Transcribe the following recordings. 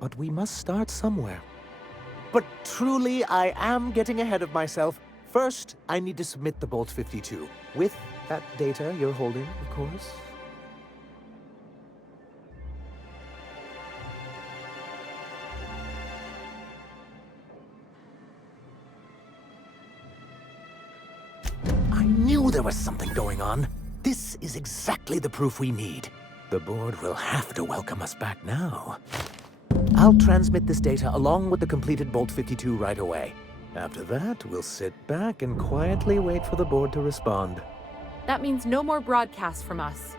but we must start somewhere. But truly, I am getting ahead of myself. First, I need to submit the Bolt 52, with that data you're holding, of course. I knew there was something going on. This is exactly the proof we need. The board will have to welcome us back now. I'll transmit this data along with the completed Bolt 52 right away. After that, we'll sit back and quietly wait for the board to respond. That means no more broadcasts from us.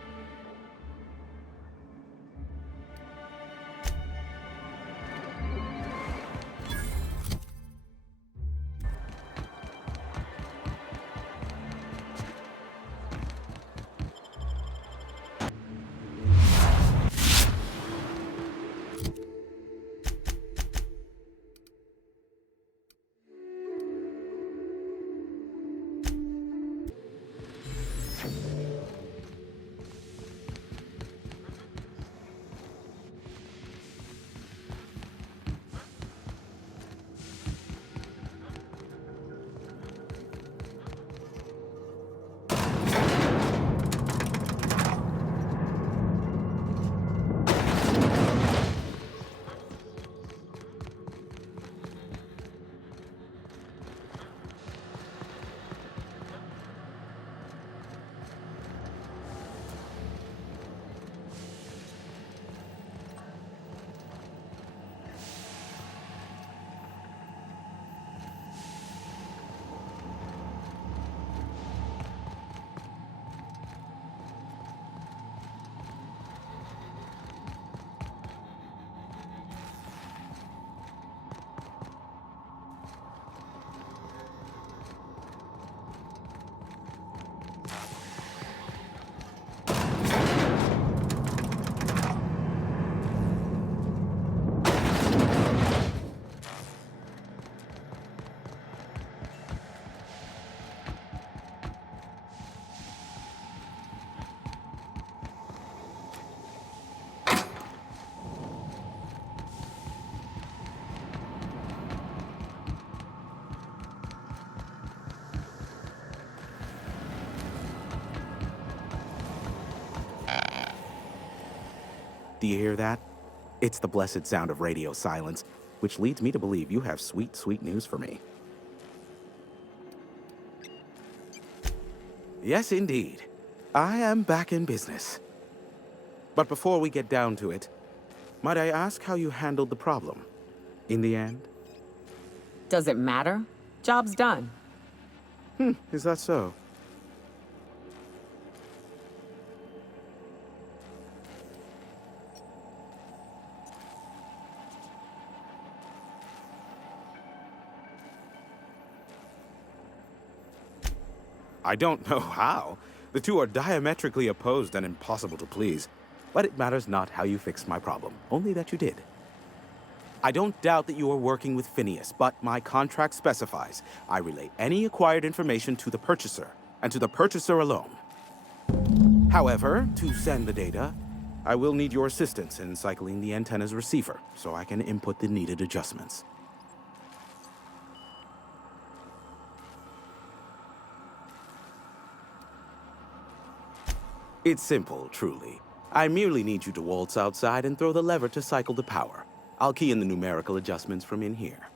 Do you hear that? It's the blessed sound of radio silence, which leads me to believe you have sweet, sweet news for me. Yes, indeed. I am back in business. But before we get down to it, might I ask how you handled the problem? In the end? Does it matter? Job's done. Is that so? I don't know how. The two are diametrically opposed and impossible to please. But it matters not how you fixed my problem, only that you did. I don't doubt that you are working with Phineas, but my contract specifies I relay any acquired information to the purchaser, and to the purchaser alone. However, to send the data, I will need your assistance in cycling the antenna's receiver, so I can input the needed adjustments. It's simple, truly. I merely need you to waltz outside and throw the lever to cycle the power. I'll key in the numerical adjustments from in here.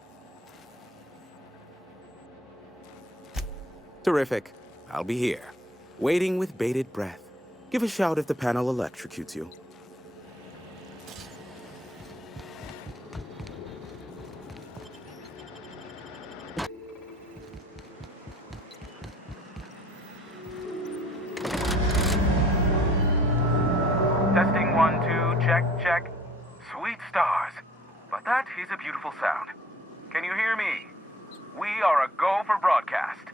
Terrific. I'll be here, waiting with bated breath. Give a shout if the panel electrocutes you. Testing 1, 2, check, check. Sweet stars. But that is a beautiful sound. Can you hear me? We are a go for broadcast.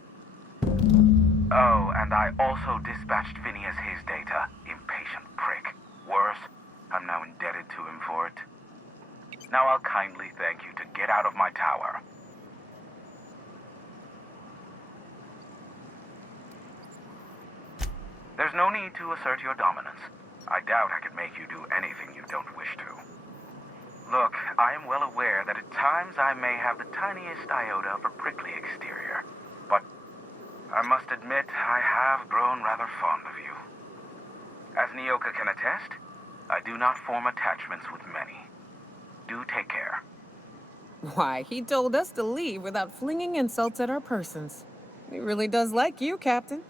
Oh, and I also dispatched Phineas his data. Impatient prick. Worse, I'm now indebted to him for it. Now I'll kindly thank you to get out of my tower. There's no need to assert your dominance. I doubt I could make you do anything you don't wish to. Look, I am well aware that at times I may have the tiniest iota of a prickly exterior, but I must admit I have grown rather fond of you. As Nyoka can attest, I do not form attachments with many. Do take care. Why, he told us to leave without flinging insults at our persons. He really does like you, Captain.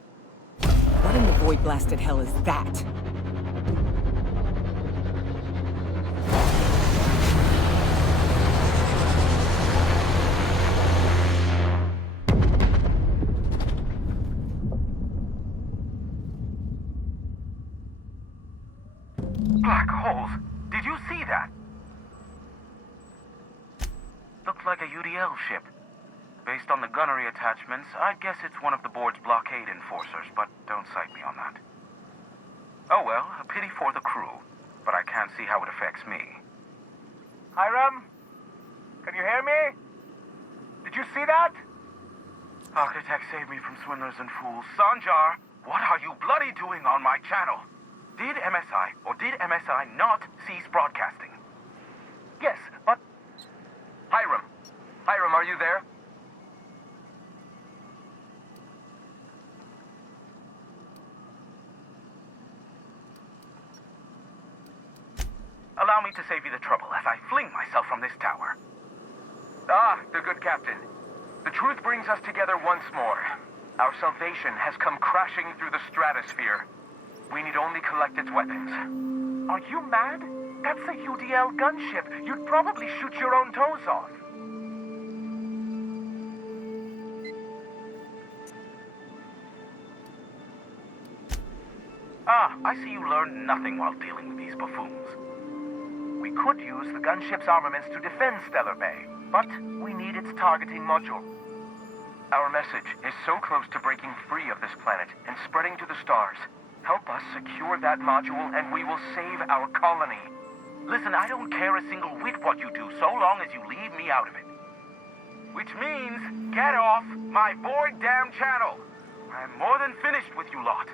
What in the void-blasted hell is that? Black holes! Did you see that? Looks like a UDL ship. Based on the gunnery attachments, I guess it's one of the board's blockade enforcers, but don't cite me on that. Oh well, a pity for the crew, but I can't see how it affects me. Hiram? Can you hear me? Did you see that? Architect, save me from swindlers and fools. Sanjar, what are you bloody doing on my channel? Did MSI or did MSI not cease broadcasting? Yes, but... Hiram. Hiram, are you there? Allow me to save you the trouble as I fling myself from this tower. Ah, the good captain. The truth brings us together once more. Our salvation has come crashing through the stratosphere. We need only collect its weapons. Are you mad? That's a UDL gunship. You'd probably shoot your own toes off. Ah, I see you learned nothing while dealing with these buffoons. We could use the gunship's armaments to defend Stellar Bay, but we need its targeting module. Our message is so close to breaking free of this planet and spreading to the stars. Help us secure that module and we will save our colony. Listen, I don't care a single whit what you do so long as you leave me out of it. Which means, get off my void damn channel. I'm more than finished with you lot.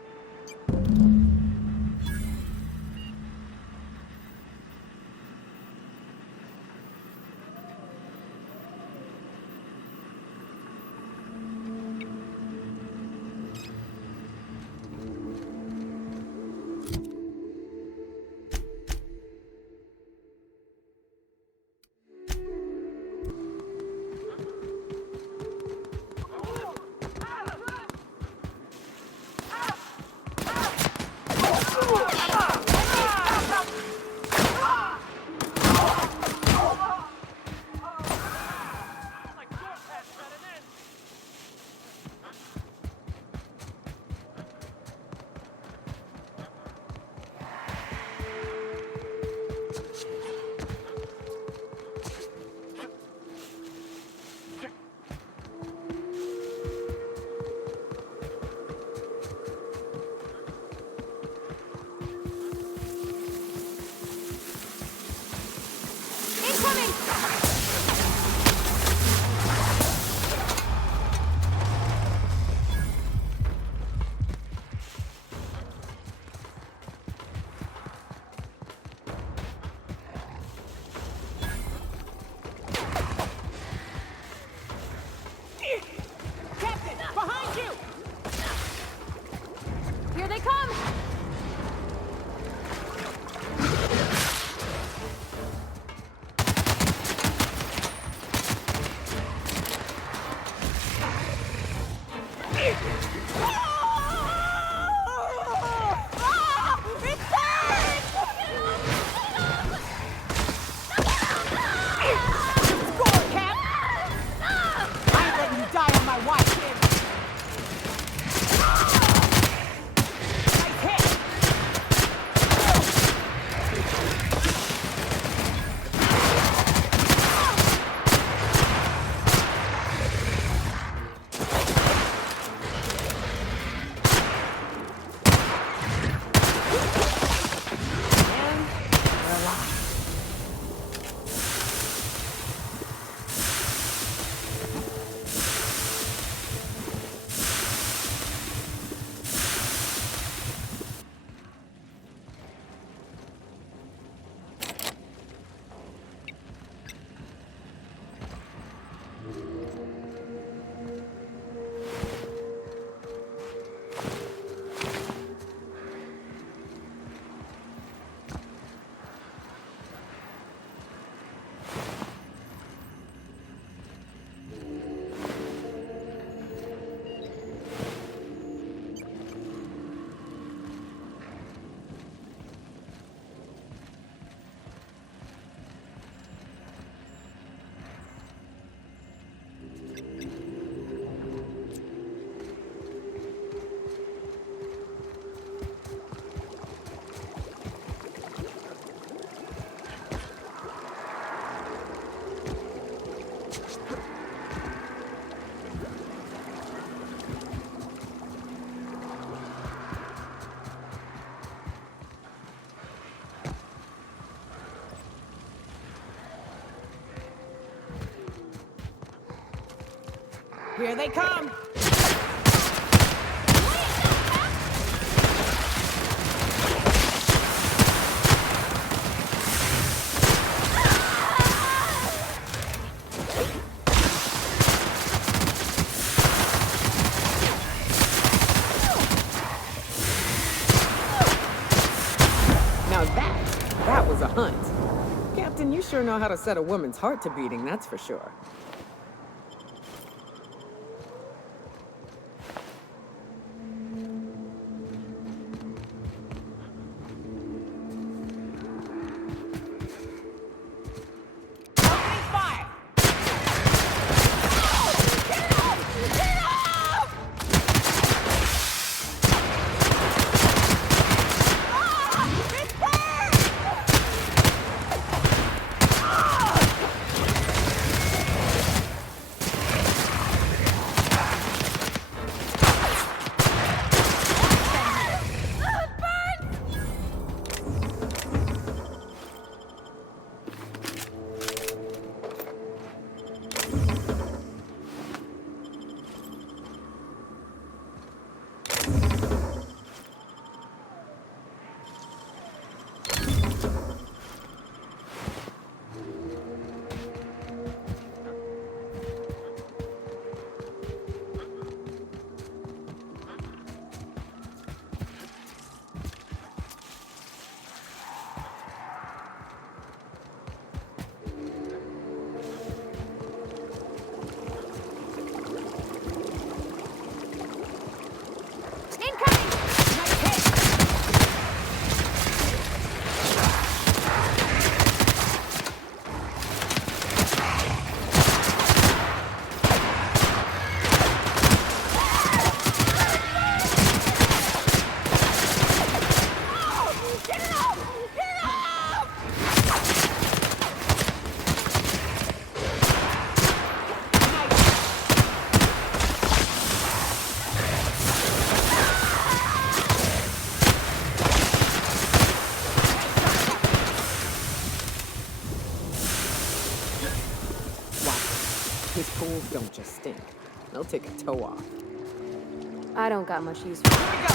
Here they come! Now that was a hunt. Captain, you sure know how to set a woman's heart to beating, that's for sure. His pools don't just stink. They'll take a toe off. I don't got much use for it. Here we go!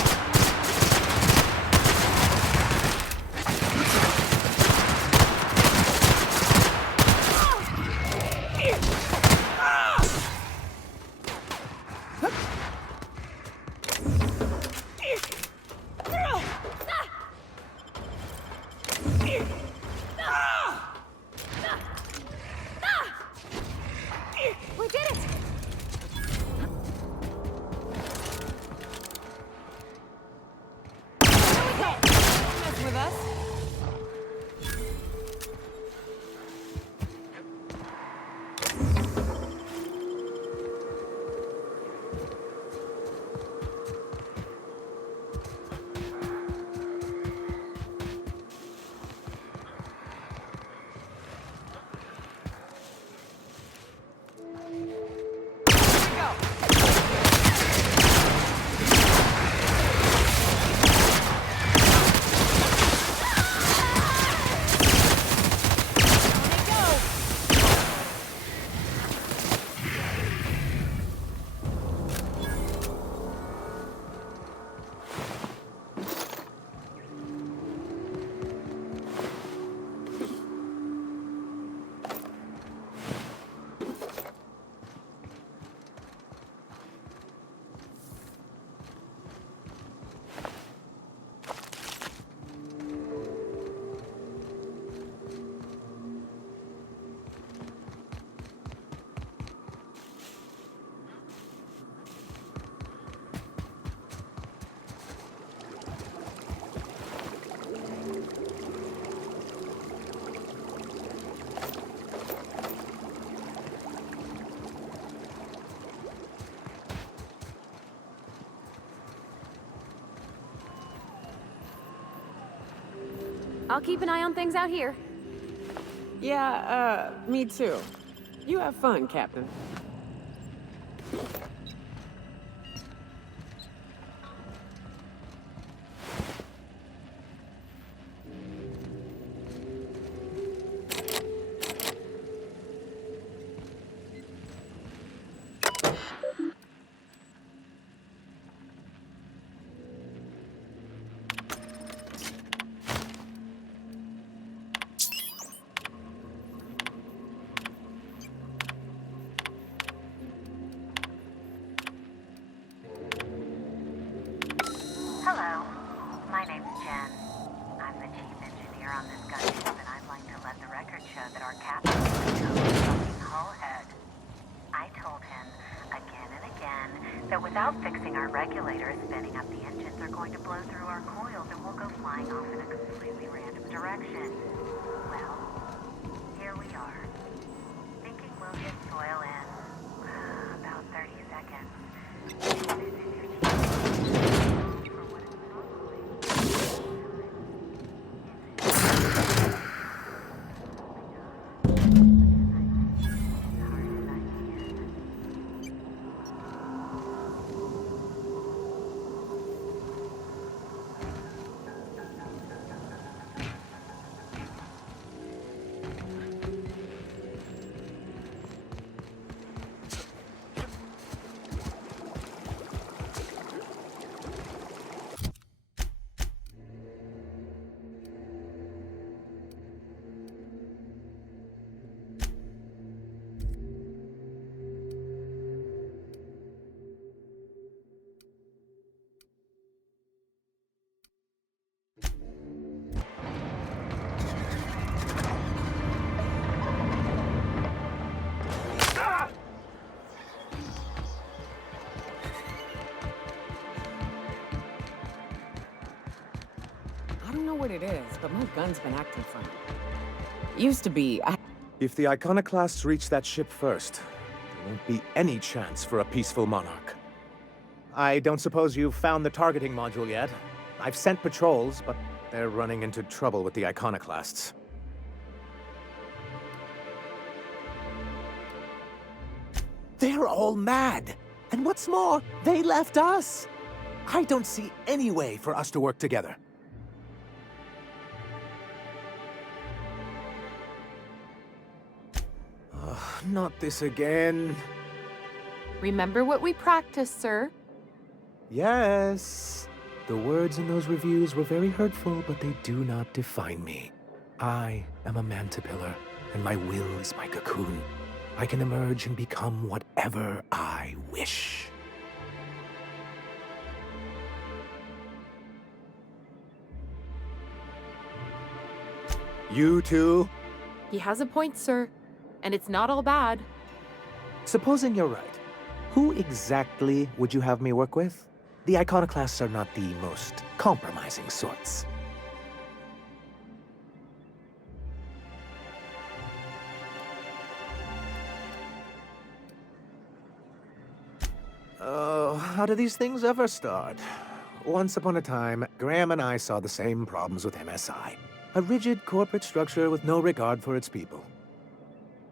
We did it! Mess with us. I'll keep an eye on things out here. Yeah, me too. You have fun, Captain. fucking hull head. I told him again and again that without fixing our regulators, spinning up the engines are going to blow through our coils and we'll go flying off in a completely random direction. Well, here we are. Thinking we'll hit soil in about 30 seconds. For what it's I don't know what it is, but my gun's been acting funny. Used to be, If the iconoclasts reach that ship first, there won't be any chance for a peaceful monarch. I don't suppose you've found the targeting module yet. I've sent patrols, but they're running into trouble with the iconoclasts. They're all mad! And what's more, they left us! I don't see any way for us to work together. Not this again. Remember what we practiced, sir. Yes. The words in those reviews were very hurtful, but they do not define me. I am a mantipillar, and my will is my cocoon. I can emerge and become whatever I wish. You two? He has a point, sir. And it's not all bad. Supposing you're right, who exactly would you have me work with? The iconoclasts are not the most compromising sorts. Oh, how do these things ever start? Once upon a time, Graham and I saw the same problems with MSI. A rigid corporate structure with no regard for its people.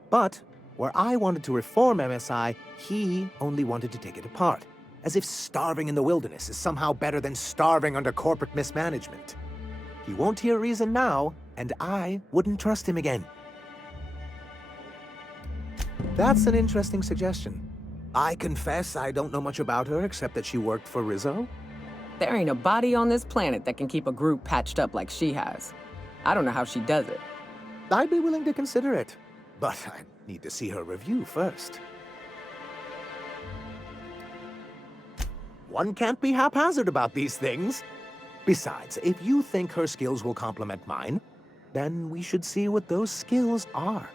But where I wanted to reform MSI, he only wanted to take it apart, as if starving in the wilderness is somehow better than starving under corporate mismanagement. He won't hear reason now, and I wouldn't trust him again. That's an interesting suggestion. I confess I don't know much about her except that she worked for Rizzo. there ain't a body on this planet that can keep a group patched up like she has. I don't know how she does it. I'd be willing to consider it, but I need to see her review first. One can't be haphazard about these things. Besides, if you think her skills will complement mine, then we should see what those skills are.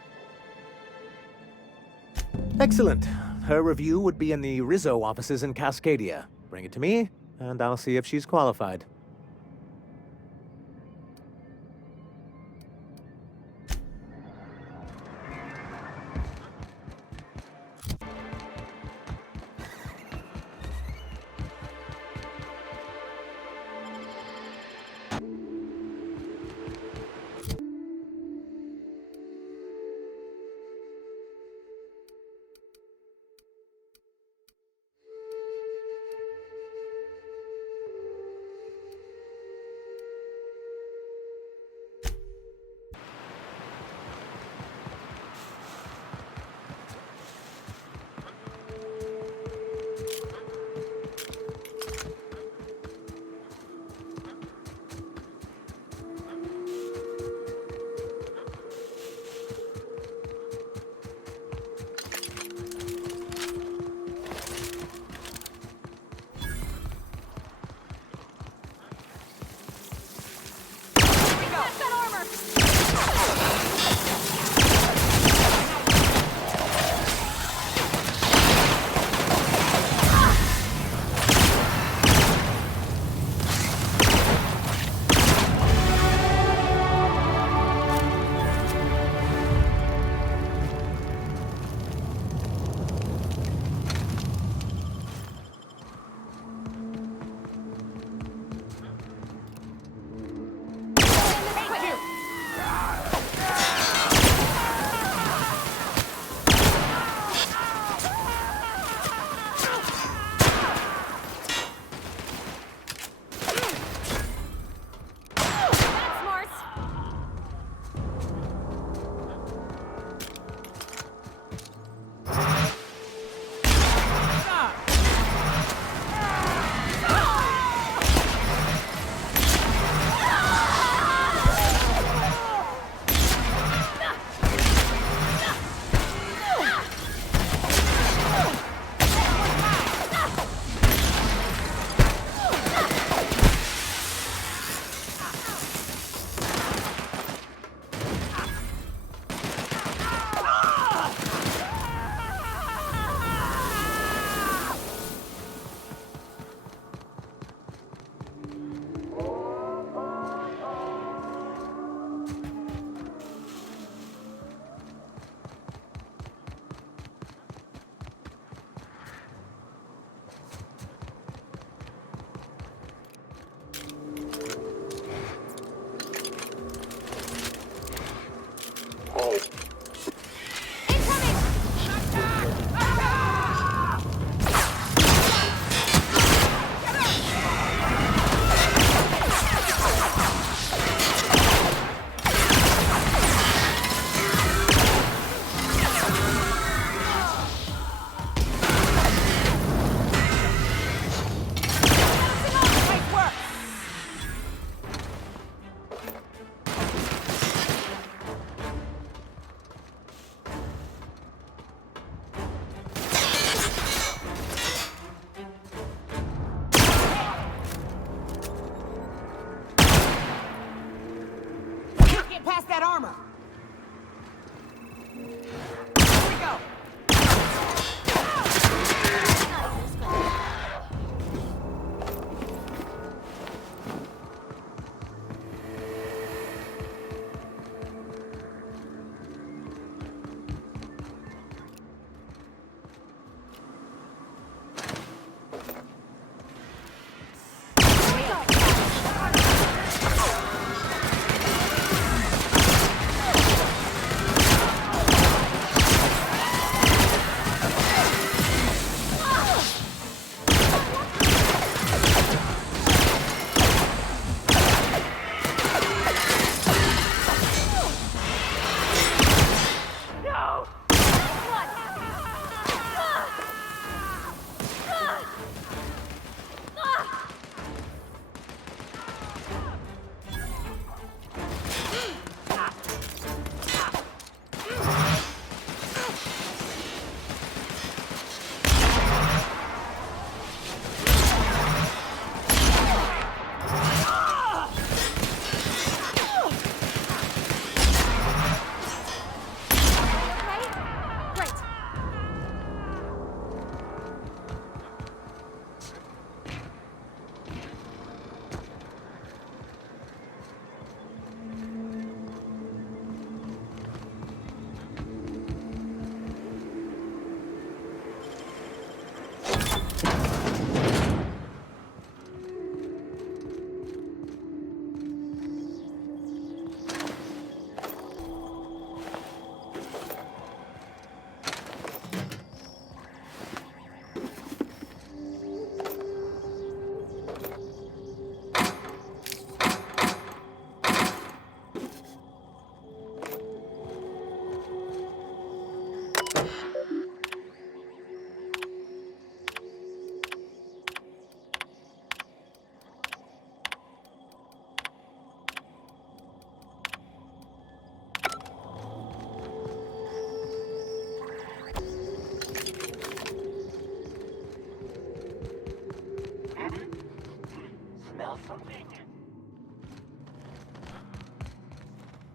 Excellent. Her review would be in the Rizzo offices in Cascadia. Bring it to me, and I'll see if she's qualified.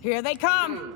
Here they come!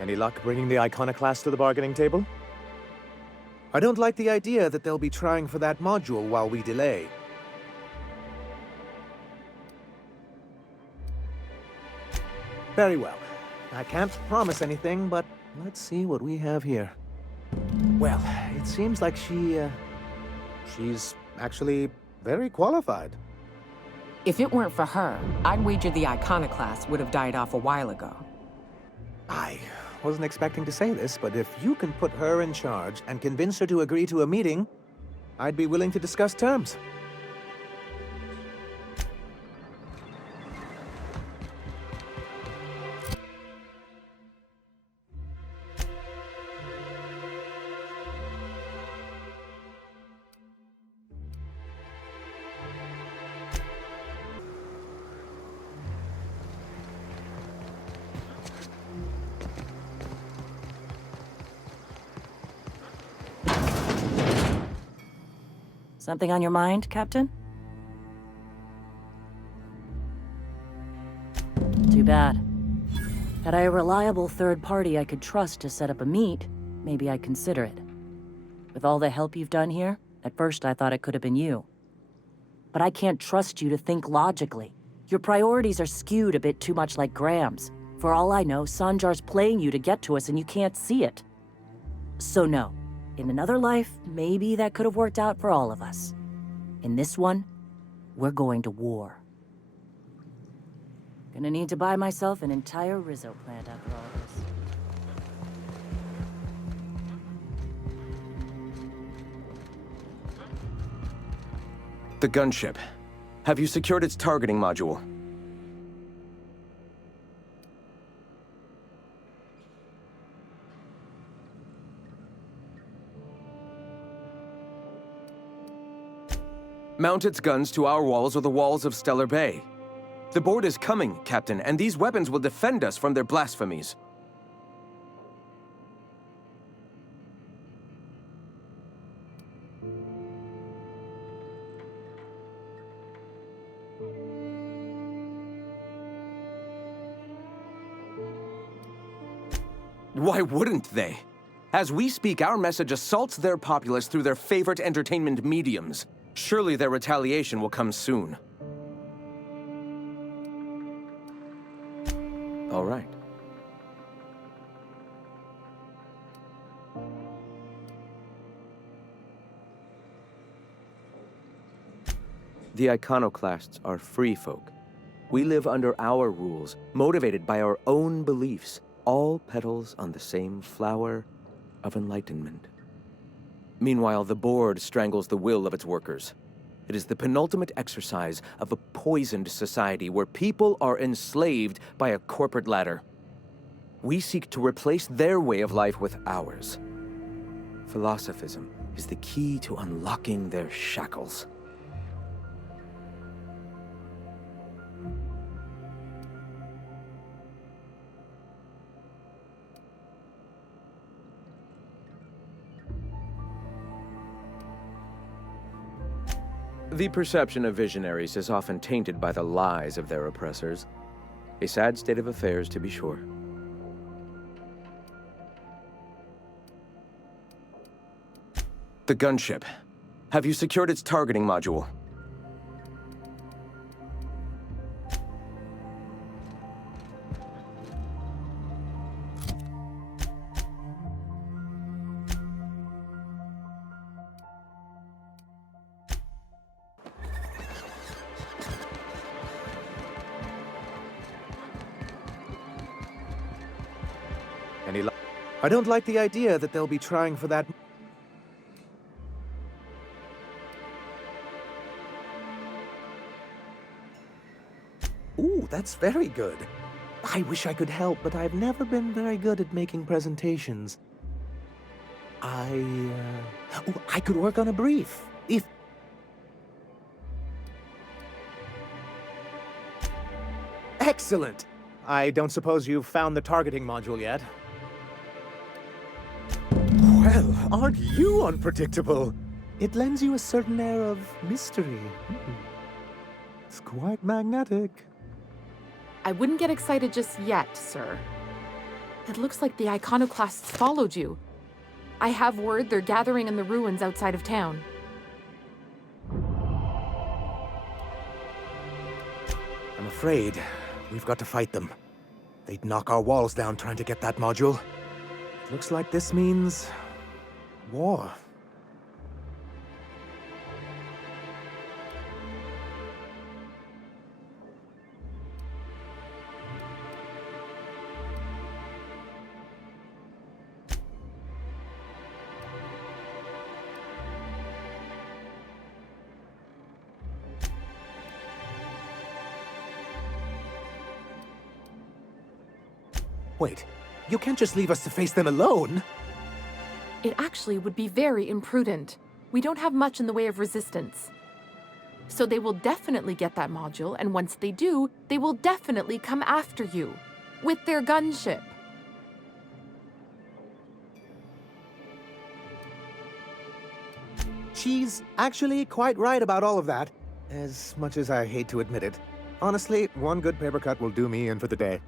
Any luck bringing the iconoclast to the bargaining table? I don't like the idea that they'll be trying for that module while we delay. Very well. I can't promise anything, but let's see what we have here. Well, it seems like she's actually very qualified. If it weren't for her, I'd wager the iconoclast would have died off a while ago. I wasn't expecting to say this, but if you can put her in charge and convince her to agree to a meeting, I'd be willing to discuss terms. Something on your mind, Captain? Too bad. Had I a reliable third party I could trust to set up a meet, maybe I'd consider it. With all the help you've done here, at first I thought it could have been you. But I can't trust you to think logically. Your priorities are skewed a bit too much like Graham's. For all I know, Sanjar's playing you to get to us and you can't see it. So no. In another life, maybe that could have worked out for all of us. In this one, we're going to war. Gonna need to buy myself an entire Rizzo plant after all this. The gunship. Have you secured its targeting module? Mount its guns to our walls or the walls of Stellar Bay. The board is coming, Captain, and these weapons will defend us from their blasphemies. Why wouldn't they? As we speak, our message assaults their populace through their favorite entertainment mediums. Surely their retaliation will come soon. All right. The iconoclasts are free folk. We live under our rules, motivated by our own beliefs, all petals on the same flower of enlightenment. Meanwhile, the board strangles the will of its workers. It is the penultimate exercise of a poisoned society where people are enslaved by a corporate ladder. We seek to replace their way of life with ours. Philosophism is the key to unlocking their shackles. The perception of visionaries is often tainted by the lies of their oppressors. A sad state of affairs, to be sure. The gunship. Have you secured its targeting module? I don't like the idea that they'll be trying for that. Ooh, that's very good. I wish I could help, but I've never been very good at making presentations. I could work on a brief, if... Excellent! I don't suppose you've found the targeting module yet? Well, aren't you unpredictable? It lends you a certain air of mystery. It's quite magnetic. I wouldn't get excited just yet, sir. It looks like the iconoclasts followed you. I have word they're gathering in the ruins outside of town. I'm afraid we've got to fight them. They'd knock our walls down trying to get that module. Looks like this means... war. Wait, you can't just leave us to face them alone! It actually would be very imprudent. We don't have much in the way of resistance. So they will definitely get that module, and once they do, they will definitely come after you. With their gunship. She's actually quite right about all of that, as much as I hate to admit it. Honestly, one good paper cut will do me in for the day.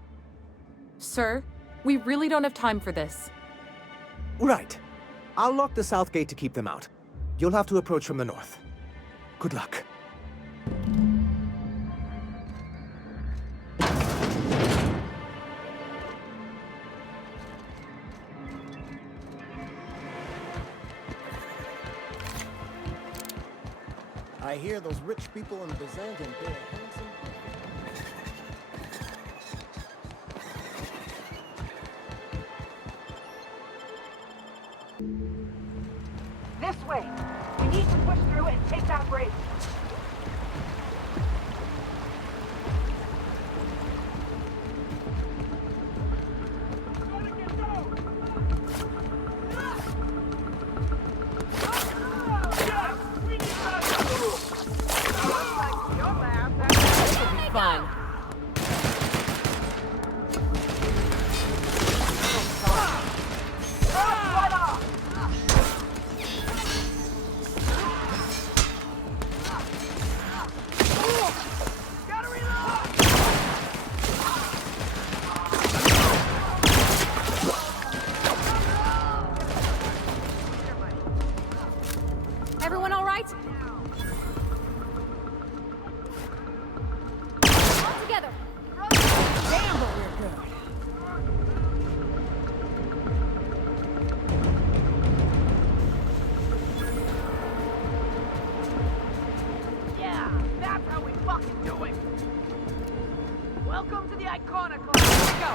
Sir, we really don't have time for this. Right. I'll lock the south gate to keep them out. You'll have to approach from the north. Good luck. I hear those rich people in Byzantium pay a handsome... This way! We need to push through and take that bridge. Fun. Everyone all right? All together. Damn, but we're good. Yeah, that's how we fucking do it. Welcome to the Iconoclast. Let's go.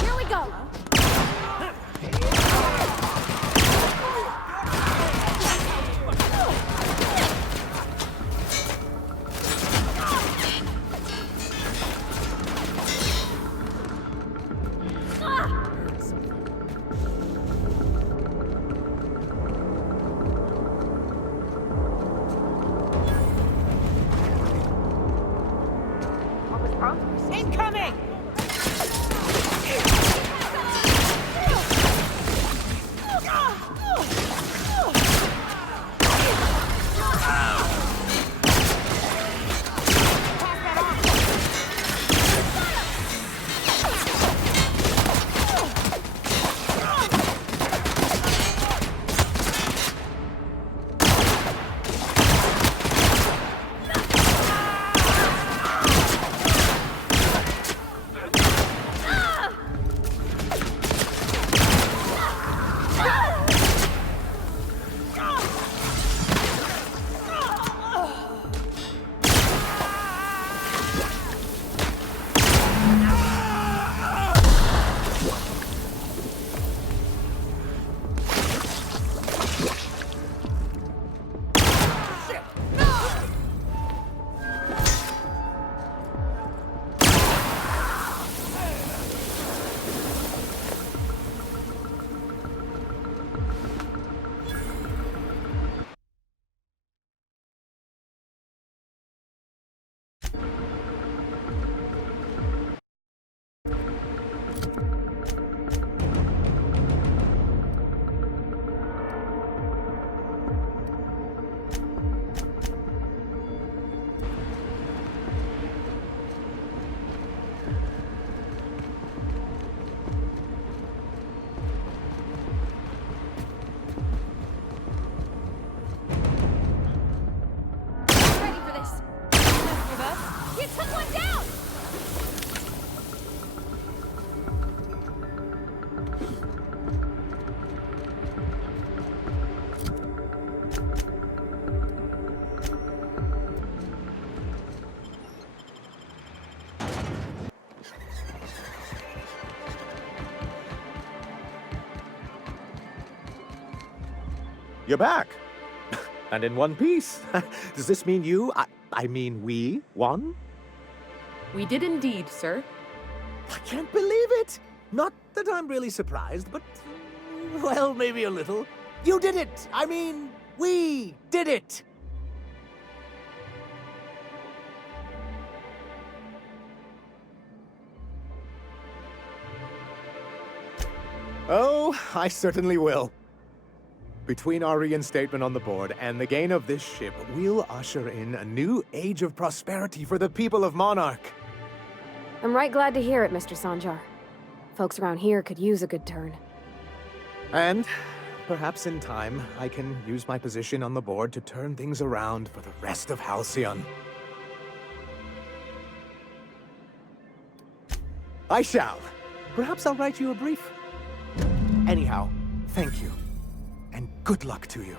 Here we go. Incoming! Ready for this. You took one down! You're back. And in one piece. Does this mean I mean we won? We did indeed, sir. I can't believe it! Not that I'm really surprised, but, well, maybe a little. You did it! I mean, we did it! Oh, I certainly will. Between our reinstatement on the board and the gain of this ship, we'll usher in a new age of prosperity for the people of Monarch. I'm right glad to hear it, Mr. Sanjar. Folks around here could use a good turn. And perhaps in time, I can use my position on the board to turn things around for the rest of Halcyon. I shall. Perhaps I'll write you a brief. Anyhow, thank you. And good luck to you.